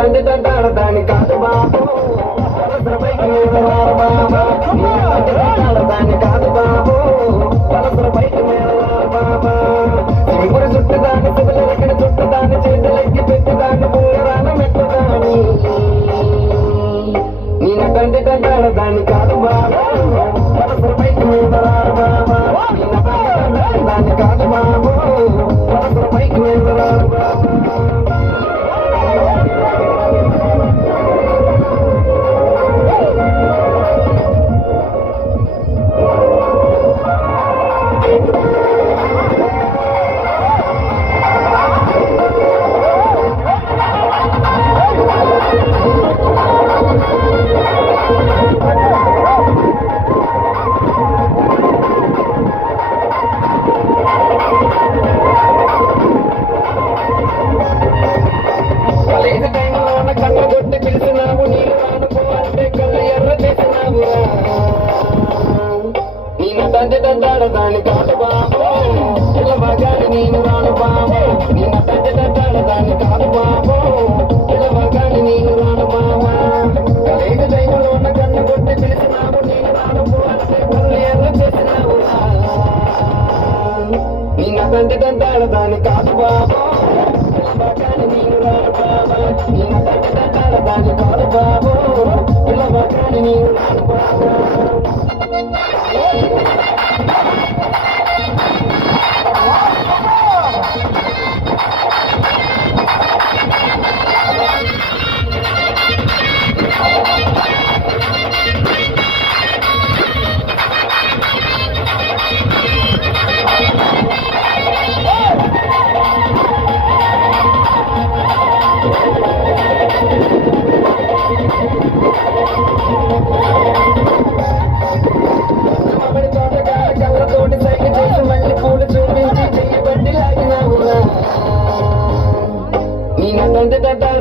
తండ్రి తంటాడదాని కాదు బాబు వలసల బైక్ మీద రారు బాబా దాన్ని కాదు బాబు వలసల బైక్ మీద రారు బాబా సింపురు చుట్టుదాన్ని సిబిల ఎక్కడ చుట్టుదాన్ని చేతులెక్కి పెట్టుదాన్ని పూరాన మెట్టుదాని నేను తండ్రి తంటాడదాన్ని కాదు బాబు వలసల బైక్ మీద రారు బాబా నేను తండ్రి తంటాడదాన్ని కాదు బాబు వలసల బైక్ మీద రారు బాబా దాని కాదు బాబు పిల్లవగాని నేను రాను బాబు నిన్న దాని కాదు బాబు పిల్లవగాని నేను రాను బాబా కలిగ దైవంలో ఉన్న కన్ను కొట్టి పిలిచినావు నేను రాను అంటే కళ్ళు ఎర్ర చేసినావు నిన్న దాని కాదు బాబు పిల్లవగాని నేను రాను బాబా నిన్న దాని కాదు బాబు పిల్లవగాని నేను రాను బాబా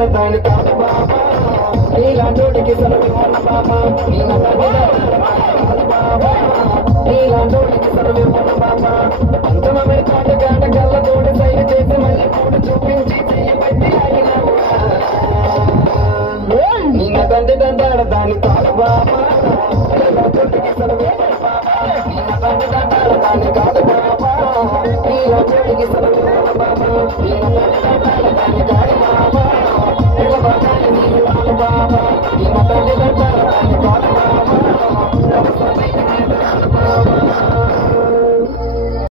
దాని కాదు బాబా నీలాంటోడికి సర్వేమన్న బాబా నిన్న కాదు బాబా నీలాంటోడికి సర్వేమన్న బాబా